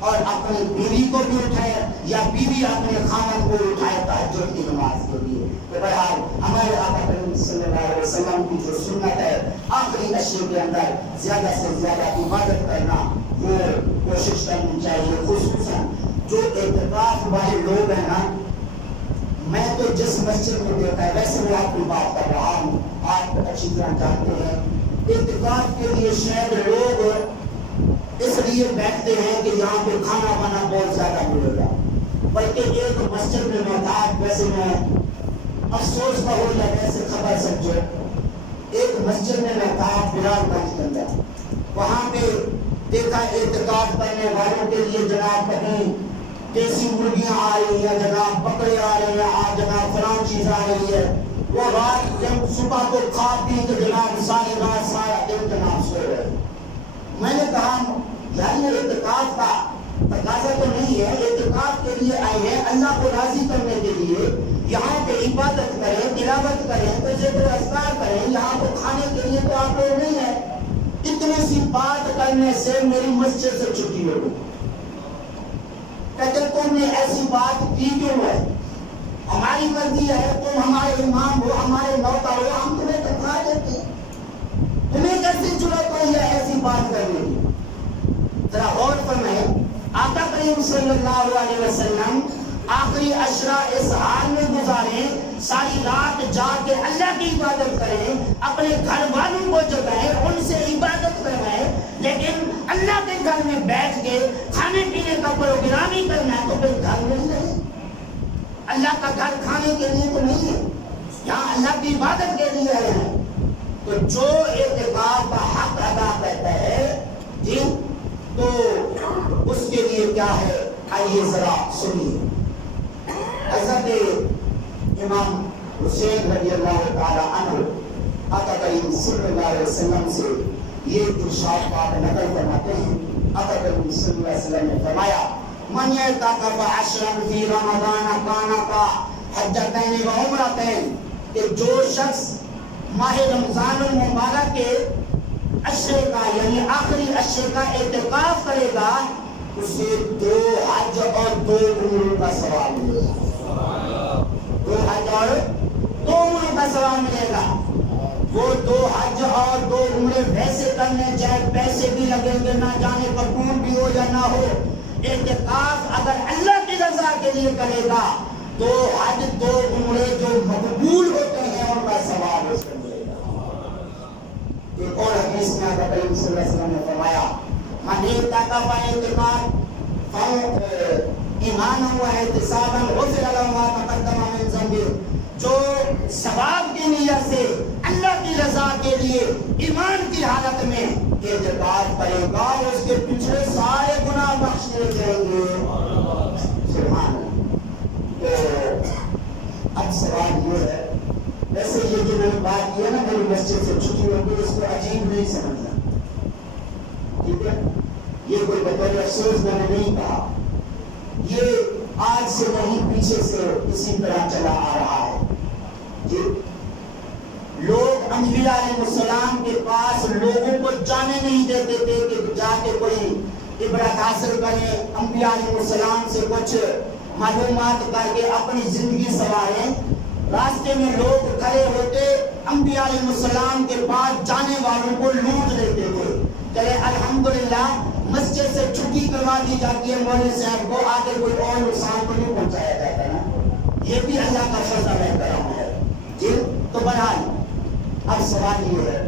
اور اپنی بیوی کو بھی اٹھائے یا بیوی اپنے خاوند کو اٹھائے تہجد کی نماز کے لیے۔ تو بہرحال ہمارے آقا کریم صلی اللہ علیہ وسلم کی جو سنت ہے آخری عشرے کے اندر زیادہ سے زیادہ عبادت کرنا، وہ کوشش کرنی چاہیے۔ خصوصاً جو اعتکاف والے لوگ ہیں نا، میں تو جس مسجد میں دیکھا ہے، ویسے میں آپ کی بات کر رہا ہوں، آپ اچھی طرح جانتے ہیں، اعتکاف کے لیے شاید لوگ اس لیے بیٹھتے ہیں کہ یہاں پہ کھانا وانا بہت زیادہ ملے گا۔ بلکہ ایک مسجد میں تھا، ویسے میں افسوس کا ہو یا ویسے خبر سمجھو، ایک مسجد میں تھا بلال گنج کے اندر، وہاں پہ طرح اعتکاف کرنے والوں کے لیے جناب کہیں دیسی مرغیاں آ رہی ہیں، جناب بکرے آ رہے ہیں، جناب فلان چیز آ رہی ہے، وہ رات جب صبح کو کھا پی کے جناب ساری رات سارا دن جناب سو رہے۔ میں نے کہا یار یہ اعتکاف کا تقاضا تو نہیں ہے، اعتکاف کے لیے آئے ہیں اللہ کو راضی کرنے کے لیے، یہاں پہ عبادت کریں، تلاوت کریں، تو ذکر و اذکار کریں، یہاں پہ کھانے کے لیے تو آپ لوگ نہیں ہیں۔ اتنی سی بات کرنے سے میری مسجد سے چھٹی ہو گئی۔ کہتے تم نے ایسی بات کی کیوں ہے؟ ہماری مرضی ہے، تم ہمارے امام ہو، ہمارے نوکر ہو، ہم تمہیں تنخواہ دیتے ہیں، تمہیں کیسی ضرورت ہوئی ہے ایسی بات کرنے کی؟ ذرا غور فرمائیں، آقا کریم صلی اللہ علیہ وسلم آخری عشرہ اس حال میں گزاریں، ساری رات جاگ کے اللہ کی عبادت کریں، اپنے گھر والوں کو جگائیں، ان سے عبادت کروائیں، لیکن اللہ کے گھر میں بیٹھ کے کھانے پینے کا پروگرام ہی کرنا ہے تو پھر گھر نہیں ہے۔ اللہ کا گھر کھانے کے لیے تو نہیں ہے، یہاں اللہ کی عبادت کے لیے آئے ہیں۔ تو جو اعتکاف کا حق ادا کرتا ہے جی تو اس کے لیے کیا ہے، آئیے ذرا سنیے۔ حضرت امام حسین رضی اللہ تعالی عنہ آقا کریم صلی اللہ علیہ وسلم سے یہ ارشاد بات نقل فرماتے ہیں۔ آقا کریم صلی اللہ علیہ وسلم نے فرمایا من اعتکف عشرا فی رمضان کان کا حجتین و عمرتین، کہ جو شخص ماہ رمضان المبارک کے عشرے کا یعنی آخری عشرے کا اعتکاف کرے گا اسے 2 حج اور 2 عمروں کا ثواب ملے گا۔ 2 حج اور 2 عمروں کا ثواب ملے گا۔ وہ 2 حج اور 2 عمرے ویسے کرنے چاہے پیسے بھی لگیں گے، نہ جانے قبول بھی ہو یا نہ ہو، اعتکاف اگر اللہ کی رضا کے لیے کرے گا 2 حج 2 عمرے جو مقبول ہوتے ہیں ان کا ثواب اس کو ملے گا۔ ایک اور حدیث میں آقا کریم صلی اللہ علیہ وسلم نے فرمایا من اعتکف اعتکاف ایمانا و احتسابا غفر له ما تقدم من ذنبه، جو ثواب کی نیت سے اللہ کی رضا کے لیے ایمان کی حالت میں اعتکاف کرے گا اس کے پچھلے سارے گناہ بخش دیے جائیں گے۔ سبحان اللہ۔ تو اب سوال یہ ہے، ویسے یہ جو میں نے بات کی ہے نا میری مسجد سے چھٹی ہوگی، اس کو عجیب نہیں سمجھنا، ٹھیک ہے؟ یہ کوئی بطور افسوس میں نے نہیں کہا، یہ آج سے نہیں پیچھے سے اسی طرح چلا آ رہا ہے جی۔ لوگ انبیاء علیہ السلام کے پاس لوگوں کو جانے نہیں دیتے تھے کہ جا کے کوئی عبرت حاصل کریں، انبیاء علیہ السلام سے کچھ معلومات کر کے اپنی زندگی سنواریں۔ راستے میں لوگ کھڑے ہوتے، انبیاء علیہ السلام کے پاس جانے والوں کو لوٹ لیتے تھے۔ چلے الحمدللہ مسجد سے چھٹی کروا دی جاتی ہے مولوی صاحب کو، آگے کوئی اور نقصان کو نہیں پہنچایا جاتا نا، یہ بھی اللہ کا فضل ہے، کرم ہے جی۔ تو بہرحال اب سوال یہ ہے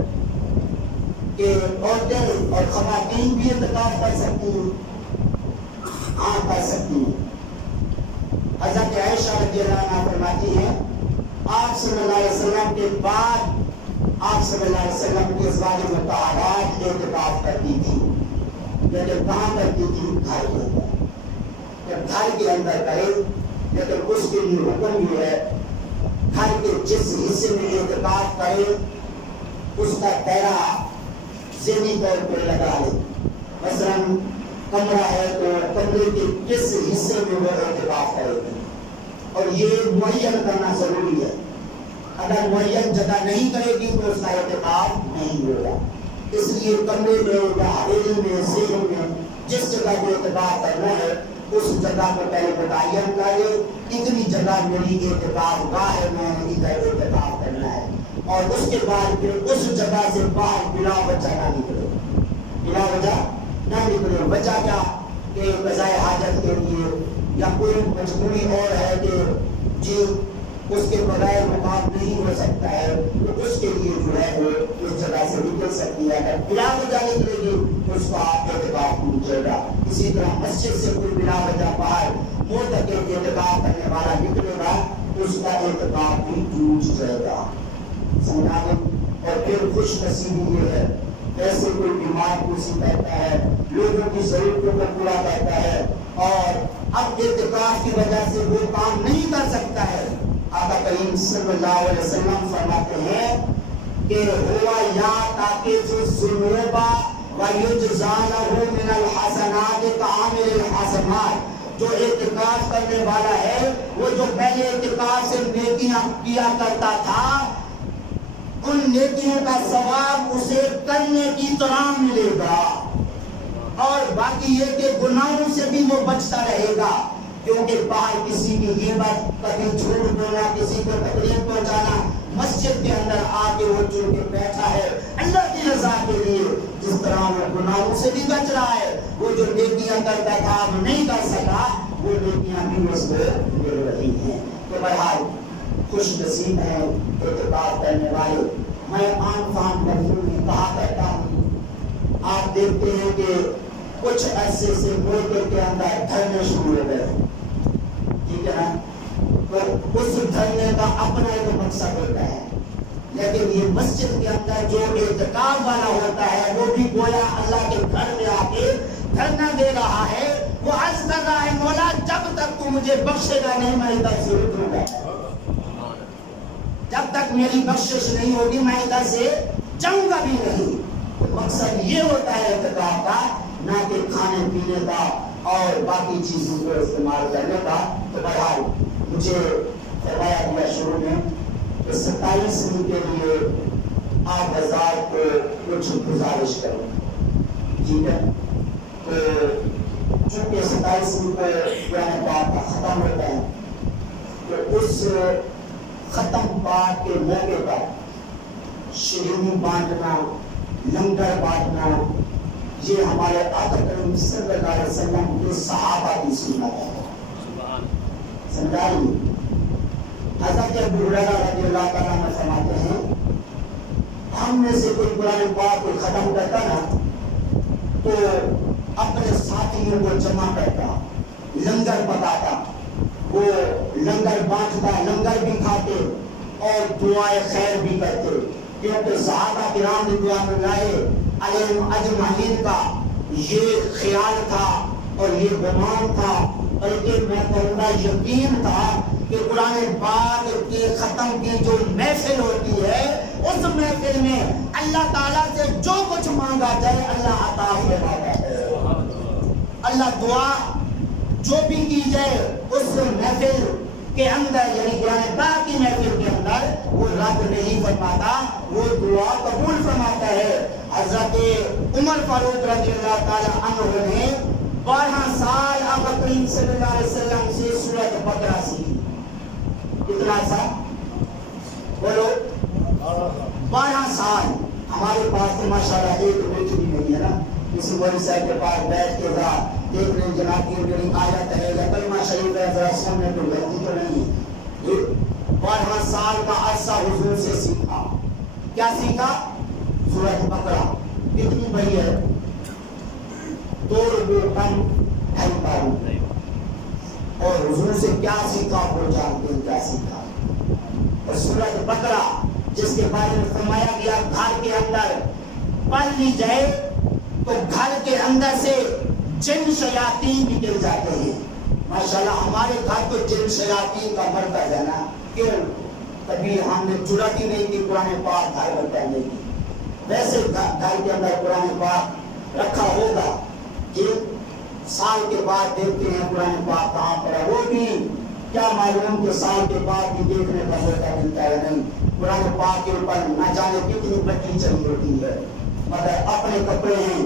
کہ عورتیں اور خواتین بھی اعتکاف کر سکتی ہیں؟ ہاں کر سکتی ہیں۔ حضرت عائشہ رضی اللہ عنہا فرماتی ہیں آپ صلی اللہ علیہ وسلم کے بعد آپ صلی اللہ علیہ وسلم کی ازواج مطہرات اعتکاف کرتی تھی، لیکن کہاں کرتی تھی؟ گھر کے اندر۔ جب گھر کے اندر کرے، لیکن اس کے لیے حکم یہ ہے گھر کے جس حصے میں اعتکاف کرے اس کا دائرہ ذہنی طور پر لگا لے۔ مثلاً کمرہ ہے تو کمرے کے کس حصے میں وہ اعتکاف کرے گی، اور یہ معین کرنا ضروری ہے۔ اگر معین جگہ نہیں کرے گی تو اس کا اعتکاف نہیں ہوگا۔ اس لیے کمرے میں یا حویلی میں ذہن میں جس جگہ کو اعتکاف کرنا ہے اس جگہ کو پہلے متعین کرے، اتنی جگہ میری اعتکاف گاہ ہے، میں ادھر اعتکاف کرنا ہے، اور اس کے بعد پھر اس جگہ سے باہر بلا وجہ نہ نکلے، بلا وجہ نہ نکلے۔ وجہ کیا کہ قضاء حاجت کے لیے یا کوئی مجبوری اور ہے کہ جی اس کے بغیر مقام نہیں ہو سکتا ہے، تو اس کے لیے جو ہے وہ اس جگہ سے نکل سکتی ہے۔ اگر بلا وجہ نکلے گی تو اس کا اعتکاف ٹوٹ جائے گا۔ اسی طرح مسجد سے کوئی بلا وجہ باہر معتکف اعتکاف کرنے والا نکلے گا تو اس کا اعتکاف بھی ٹوٹ جائے گا۔ سمجھا گے؟ اور پھر خوش نصیبی یہ ہے ویسے کوئی بیمار کرسی کرتا ہے، لوگوں کی ضرورتوں کو پورا کرتا ہے، اور اب اعتکاف کی وجہ سے وہ کام نہیں کر سکتا ہے۔ آقا کریم صلی اللہ علیہ وسلم فرماتے ہیں کہ ہوا یا تاکہ جو ذنوبا وَيُجْزَى لَهُ مِنَ الْحَسَنَاتِ كَعَامِلِ الْحَسَنَاتِ، جو اعتکاف کرنے والا ہے وہ جو پہلے اعتکاف سے نیکیاں کیا کرتا تھا، ان نیکیوں کا ثواب اسے کرنے کی طرح ملے گا، اور باقی یہ کہ گناہوں سے بھی وہ بچتا رہے گا، کیونکہ باہر کسی کی غیبت، کبھی جھوٹ بولنا، کسی کو تکلیف پہنچانا، مسجد کے اندر آ کے وہ چن کے بیٹھا ہے اللہ کی رضا کے لیے، جس طرح وہ گناہوں سے بھی بچ رہا ہے، وہ جو نیکیاں کرتا تھا وہ نہیں کر سکا، وہ نیکیاں بھی اس کو مل رہی ہیں۔ تو بہرحال خوش نصیب ہیں اعتکاف کرنے والے۔ میں عام فام لفظوں میں کہا کرتا ہوں، آپ دیکھتے ہیں کہ کچھ عرصے سے ملک کے اندر دھرنے شروع ہو گئے، ٹھیک ہے نا، تو اس دھرنے کا اپنا ایک مقصد ہوتا ہے، لیکن یہ مسجد کے اندر جو اعتکاف والا ہوتا ہے وہ بھی گویا اللہ کے گھر میں آ کے دھرنا دے رہا ہے، وہ عرض کر رہا ہے مولا جب تک تو مجھے بخشے گا نہیں میں ادھر سے اٹھوں گا، جب تک میری بخشش نہیں ہوگی میں ادھر سے جاؤں گا بھی نہیں۔ مقصد یہ ہوتا ہے اعتکاف کا، نہ کہ کھانے پینے کا اور باقی چیزوں کو استعمال کرنے کا۔ تو بہرحال مجھے فرمایا گیا شروع میں کہ 27ویں کے لیے آپ حضرات کو کچھ گزارش کروں، ٹھیک ہے؟ تو چونکہ 27ویں کو قرآن پاک کا ختم ہوتا ہے، تو اس ختم پاک کے موقع پر شیرینی بانٹنا، لنگر بانٹنا، یہ ہمارے آقا کریم صلی اللہ علیہ وسلم کے صحابہ کی سنت ہے، سمجھائیے۔ حضرت ابو ہریرہ رضی اللہ تعالیٰ عنہ فرماتے ہیں ہم میں سے کوئی قرآن پاک کو ختم کرتا نا تو اپنے ساتھیوں کو جمع کرتا، لنگر پکاتا، وہ لنگر بانٹتا، لنگر بھی کھاتے اور دعائیں خیر بھی کرتے، کیونکہ صحابہ کرام رضوان اللہ علیہم اجمعین کا یہ خیال تھا اور یہ گمان تھا، بلکہ میں کہوں گا یقین تھا کہ قرآن پاک کے ختم کی جو محفل ہوتی ہے اس محفل میں اللہ تعالیٰ سے جو کچھ مانگا جائے اللہ عطا فرماتا ہے، اللہ دعا جو بھی کی جائے اس محفل کے اندر، یعنی قرآن پاک کی محفل کے اندر وہ رد نہیں فرماتا، وہ دعا قبول فرماتا ہے۔ حضرت عمر فاروق رضی اللہ تعالی عنہ نے 12 سال آقا کریم صلی اللہ علیہ وسلم سے سورۃ بقرہ سیکھی۔ کتنا سال بولو؟ 12 سال۔ ہمارے پاس تو ماشاءاللہ ایک بیٹی بھی نہیں ہے نا، کسی مولوی صاحب کے پاس بیٹھ کے ذرا دیکھ لیں جناب کی جو آیت ہے یا کلمہ شریف ہے ذرا سننے کو غلطی تو نہیں ہے۔ 12 سال کا عرصہ حضور سے سیکھا۔ کیا سیکھا؟ سورۃ بقرہ کتنی بڑی ہے؟ 2 رکوع کم 2.5 پاؤں، اور حضور سے کیا سیکھا وہ جانتے ہیں کیا سیکھا۔ اور سورۃ بقرہ جس کے بارے میں فرمایا گیا گھر کے اندر پڑھ لی جائے تو گھر کے اندر سے جن شیاطین نکل جاتے ہیں۔ ماشاءاللہ ہمارے گھر تو جن شیاطین کا مرکز ہے نا، کیوں؟ کبھی ہم نے جرأت ہی نہیں کی قرآن پاک گھر میں پڑھنے کی، ویسے گھر کے اندر قرآن پاک رکھا ہوگا کہ سال کے بعد دیکھتے ہیں قرآن پاک کہاں پر ہے، وہ بھی کیا معلوم کہ سال کے بعد بھی دیکھنے کا موقع ملتا ہے نہیں۔ قرآن پاک کے اوپر نہ جانے کتنی مٹی چلی ہوتی ہے، مگر اپنے کپڑے ہیں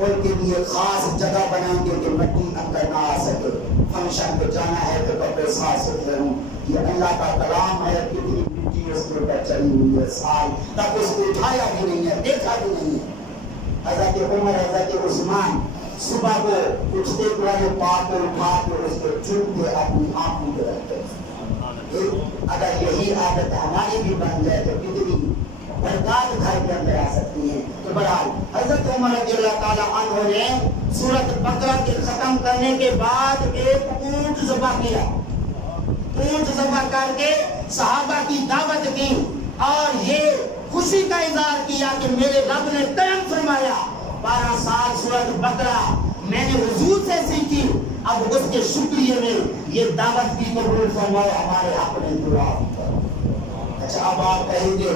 ان کے لیے خاص جگہ بنائیں گے کہ مٹی اندر نہ آ سکے، فنکشن پہ جانا ہے تو کپڑے صاف ستھرے ہوں۔ یہ اللہ کا کلام ہے، کتنی مٹی اس کے اوپر چلی ہوئی ہے، سال تک اس کو اٹھایا بھی نہیں ہے، دیکھا بھی نہیں ہے۔ حضرت عمر، حضرت عثمان صبح کو اٹھتے قرآن پاک کو اٹھا کے اس کو چن کے اپنی آنکھوں پہ رکھتے۔ اگر یہی عادت ہماری بھی بن جائے تو کتنی برکات گھر کے اندر آ سکتی ہیں۔ تو بہرحال حضرت عمر رضی اللہ تعالی عنہ نے سورۃ بقرہ کے ختم کرنے کے بعد ایک اونٹ ذبح کیا، اونٹ ذبح کر کے صحابہ کی دعوت کی اور یہ خوش خوشی کا اظہار کیا کہ میرے رب نے کرم فرمایا، 12 سال سورۃ بقرہ میں نے حضور سے سیکھی، اب اس کے شکریہ میں یہ دعوت بھی قبول فرماؤ ہمارے حق میں دعا۔ اچھا اب آپ کہیں گے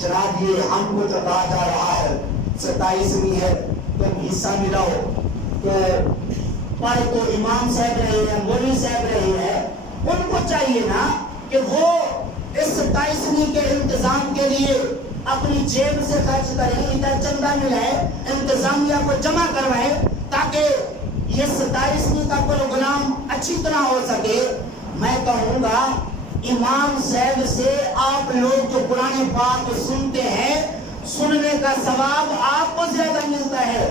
جناب یہ ہم کو جو کہا جا رہا ہے 27ویں ہے تم حصہ ملاؤ، تو پڑھ تو امام صاحب رہے ہیں، مولوی صاحب رہے ہیں، ان کو چاہیے نا کہ وہ اس 27ویں کے انتظام کے لیے اپنی جیب سے خرچ کریں، ادھر چندہ ملائے، انتظامیہ کو جمع کروائے تاکہ یہ 27ویں کا پروگرام اچھی طرح ہو سکے۔ میں کہوں گا امام صاحب سے آپ لوگ جو قرآن پاک سنتے ہیں، سننے کا ثواب آپ کو زیادہ ملتا ہے،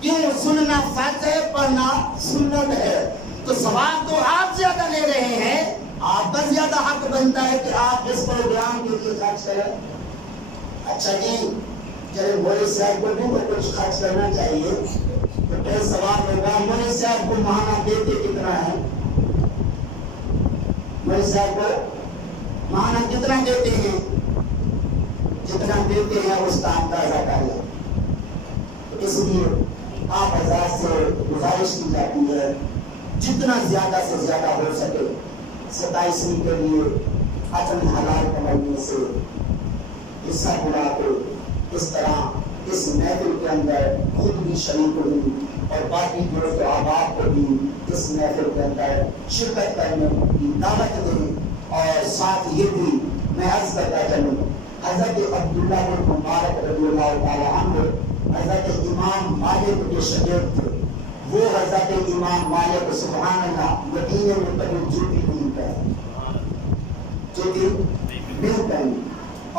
کیوں؟ سننا فرض ہے، پڑھنا سنت ہے، تو ثواب تو آپ زیادہ لے رہے ہیں، آپ کا زیادہ حق بنتا ہے کہ آپ اس پروگرام کے لیے خرچ کریں۔ اچھا جی چلے مولوی صاحب کو بھی کچھ خرچ کرنا چاہیے، تو پھر سوال ہوگا مولوی صاحب کو ماہانہ دیتے کتنا ہے؟ مولوی صاحب کو ماہانہ کتنا دیتے ہیں؟ جتنا دیتے ہیں اس کا اندازہ کر لیں۔ اس لیے آپ حضرات سے گزارش کی جاتی ہے جتنا زیادہ سے زیادہ ہو سکے 27ویں کے لیے اپنے حلال کمائی سے حصہ ملا کے اس طرح اس محفل کے اندر خود بھی شریک ہوئی اور باقی دوست احباب کو بھی اس محفل کے اندر شرکت کرنے کی دعوت دیں۔ اور ساتھ یہ بھی میں عرض کرتا چلوں، حضرت عبداللہ بن مبارک رضی اللہ تعالی عنہ حضرت امام مالک کے شاگرد تھے، وہ حضرت امام مالک سبحان اللہ مدینے میں کبھی جوتی نہیں پہنی، جوتی نہیں پہنی،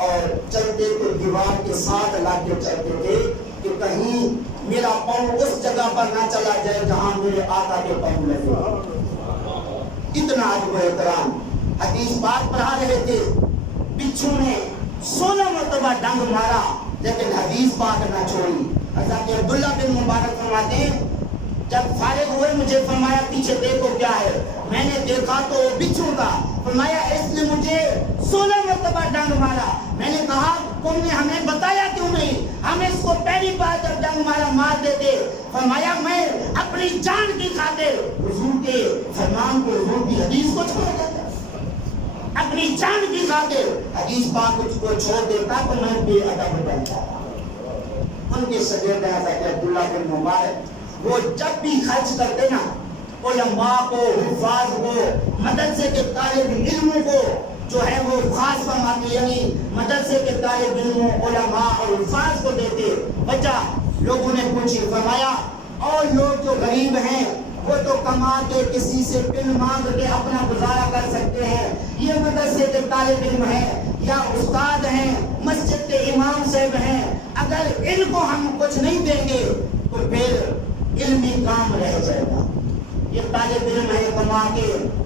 اور چلتے تو دیوار کے ساتھ لا کے چلتے تھے کہ کہیں میرا پاؤں اس جگہ پر نہ چلا جائے جہاں میرے آقا کے پاؤں لگے۔ اتنا ادب و احترام۔ حدیث پاک پڑھا رہے تھے، بچھو نے 16 مرتبہ ڈنگ مارا لیکن حدیث پاک نہ چھوڑی۔ حضرت عبداللہ بن مبارک فرماتے ہیں جب فارغ ہوئے مجھے فرمایا پیچھے دیکھو کیا ہے، میں نے دیکھا تو بچھو کا، فرمایا اس نے مجھے 16 مرتبہ ڈنگ مارا۔ میں نے کہا تم نے ہمیں بتایا کیوں نہیں، ہم اس کو پہلی بار جب ڈنگ مارا مار دیتے۔ فرمایا میں اپنی جان کی خاطر حضور کے فرمان کو، حضور کی حدیث کو چھوڑ دیتا، اپنی جان کی خاطر حدیث پاک کو چھوڑ دیتا تو میں بے ادب بنتا۔ ان کے شاگرد حضرت عبداللہ بن مبارک وہ جب بھی خرچ کرتے نا علماء کو، حفاظ کو، مدرسے کے طالب علموں کو جو ہے وہ خاص فرماتے، یعنی مدرسے کے طالب علموں، علماء اور حفاظ کو دیتے۔ وجہ لوگوں نے پوچھی، فرمایا اور لوگ جو غریب ہیں وہ تو کما کے کسی سے علم مانگ کے اپنا گزارا کر سکتے ہیں، یہ مدرسے کے طالب علم ہیں یا استاد ہیں، مسجد کے امام صاحب ہیں، اگر ان کو ہم کچھ نہیں دیں گے تو پھر علمی کام رہ جائے گا۔ یہ طالب علم ہے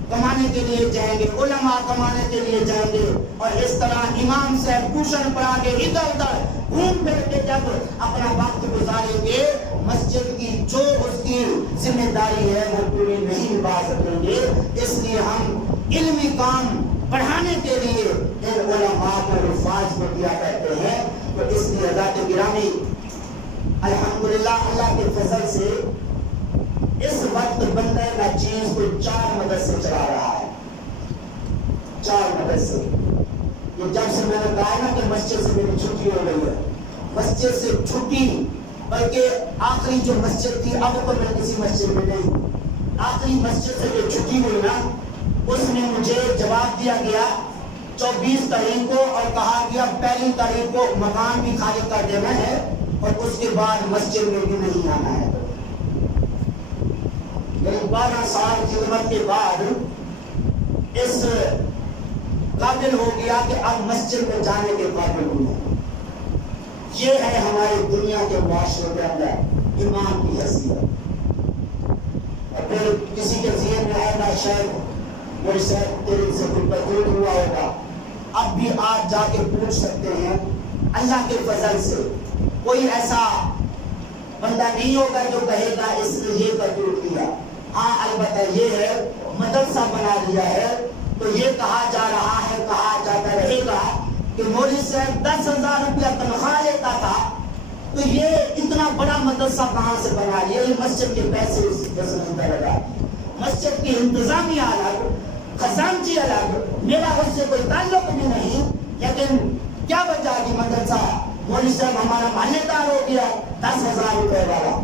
کمانے کے لیے جائیں گے، علماء کمانے کے لیے جائیں گے، اور اس طرح امام صاحب ٹیوشن پڑھا کے ادھر ادھر گھوم پھر کے جب اپنا وقت گزاریں گے، مسجد کی جو اس کی ذمہ داری ہے وہ پوری نہیں نبھا سکیں گے۔ اس لیے ہم علمی کام پڑھانے کے لیے ان علماء کو، حفاظ کو دیا کرتے ہیں۔ تو اس لیے حضرات گرامی الحمدللہ اللہ کے فضل سے اس وقت بندہ ناچیز کو 4 مدرسے چلا رہا ہے، 4 مدرسے۔ یہ جب سے میں نے کہا نا کہ مسجد سے میری چھٹی ہو گئی ہے، مسجد سے چھٹی، بلکہ آخری جو مسجد تھی اب تو میں کسی مسجد میں نہیں، آخری مسجد سے جو چھٹی ہوئی نا اس میں مجھے جواب دیا گیا 24 تاریخ کو، اور کہا گیا 1 تاریخ کو مکان بھی خالی کر دینا ہے اور اس کے بعد مسجد میں بھی نہیں آنا ہے۔ 12 سال خدمت کے بعد اس قابل ہو گیا کہ اب مسجد میں جانے کے قابل ہوں۔ یہ ہے ہماری دنیا کے معاشرے کے اندر ایمان کی حیثیت۔ اور پھر کسی کے ذہن میں آئے گا شاید وہ شاید تیرے سے کوئی بدل ہوا ہوگا، اب بھی آپ جا کے پوچھ سکتے ہیں، اللہ کے فضل سے کوئی ایسا بندہ نہیں ہوگا جو کہے گا اس نے یہ قبول کیا۔ ہاں البتہ یہ ہے مدرسہ بنا لیا ہے تو یہ کہا جا رہا ہے، کہا جاتا رہے گا کہ مولوی صاحب 10,000 روپیہ تنخواہ لیتا تھا تو یہ اتنا بڑا مدرسہ کہاں سے بنا لیا؟ یہ مسجد کے پیسے لگا، مسجد کی انتظامیہ الگ، خزانچی الگ، میرا اس سے کوئی تعلق بھی نہیں، لیکن کیا وجہ کہ مدرسہ مولوی صاحب ہمارا محلے دار ہو گیا 10,000 روپے والا۔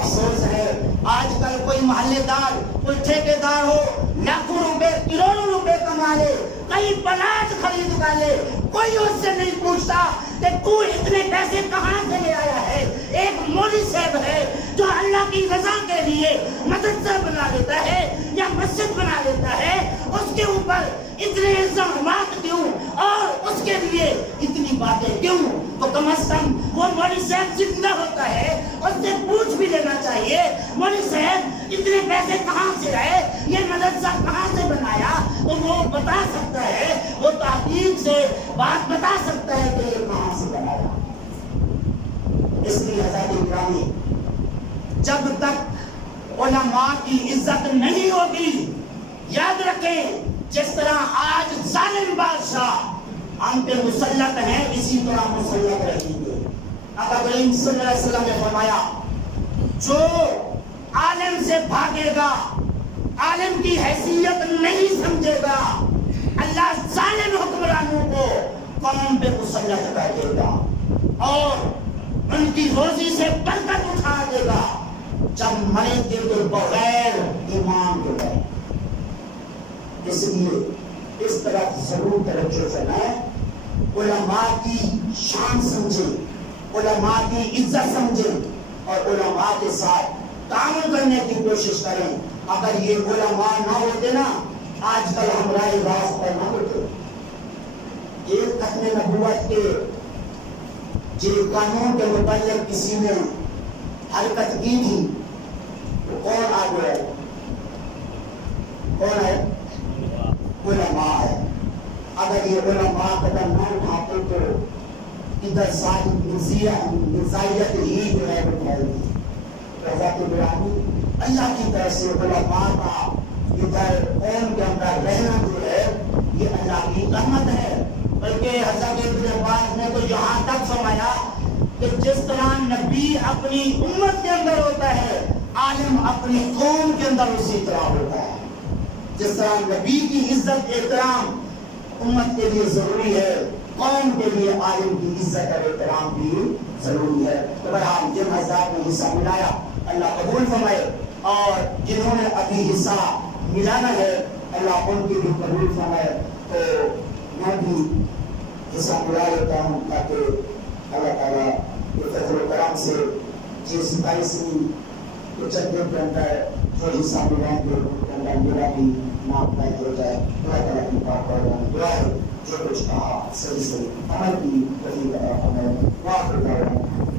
افسوس ہے آج کل کوئی محلے دار، کوئی ٹھیکے دار ہو، لاکھوں روپے کروڑوں روپے کما لے، کئی پلاٹ خرید کا لے، کوئی اس سے نہیں پوچھتا کہ تو اتنے پیسے کہاں سے لے آیا ہے۔ ایک مولوی صاحب ہے جو اللہ کی رضا کے لیے مدرسہ بنا لیتا ہے یا مسجد بنا لیتا ہے، اس کے اوپر اتنے الزامات کیوں اور اس کے لیے اتنی باتیں کیوں؟ تو کم از کم وہ مولوی صاحب زندہ ہوتا ہے، اس سے پوچھ بھی لینا چاہیے مولوی صاحب اتنے پیسے کہاں سے آئے، یہ مدرسہ کہاں سے بنایا؟ تو وہ بتا سکتا ہے، وہ تحقیق سے بات بتا سکتا ہے کہ یہ کہاں سے بنایا۔ اس لیے حضرات گرامی، جب تک علماء کی عزت نہیں ہوگی، یاد رکھیں جس طرح آج ظالم بادشاہ ہم پہ مسلط ہیں، اسی طرح مسلط رہیں گے۔ آقا کریم صلی اللہ علیہ وسلم نے فرمایا جو عالم سے بھاگے گا، عالم کی حیثیت نہیں سمجھے گا، اللہ ظالم حکمرانوں کو قوم پہ مسلط کر دے گا اور ان کی روزی سے برکت اٹھا دے گا جب مریں گے تو بغیر ایمان کے گئے۔ اس لیے اس طرح ضرور توجہ فرمائیں، علماء کی شان سمجھیں، علماء کی عزت سمجھیں اور علماء کے ساتھ تعاون کرنے کی کوشش کریں۔ اگر یہ علماء نہ ہوتے نا، آج کل ہم رائے راست پر نہ ہوتے۔ ایک ختم نبوت کے جو قانون کے متعلق کسی نے حرکت کی تھی، وہ کون آگے ہے؟ کون ہے؟ علماء ہے۔ اگر یہ علماء قدم نہ اٹھاتے تو ادھر ساری نزاعیت ہی جو ہے وہ پھیل گئی۔ حضرات گرامی، اللہ کی طرف سے علماء کا ادھر قوم کے اندر رہنا جو ہے یہ اللہ کی رحمت ہے۔ بلکہ حضرت ابن عباس نے تو یہاں تک فرمایا کہ جس طرح نبی اپنی امت کے اندر ہوتا ہے، عالم اپنی قوم کے اندر اسی طرح ہوتا ہے۔ جس طرح نبی کی عزت احترام امت کے لیے ضروری ہے، قوم کے لیے عالم کی عزت اور احترام بھی ضروری ہے۔ تو بہرحال جن حضرات نے حصہ ملایا اللہ قبول فرمائے، اور جنہوں نے ابھی حصہ ملانا ہے اللہ ان کی بھی قبول فرمائے۔ تو میں بھی حصہ ملا لیتا ہوں تاکہ اللہ تعالیٰ کے فضل و کرم سے جس 27ویں چندے کے اندر جو حصہ ملائیں گے اللہ میرا بھی نام طے ہو جائے۔ اللہ تعالیٰ کی پاک اور دعا ہے جو کچھ کہا صحیح سے عمل کی توفیق عطا فرمائے۔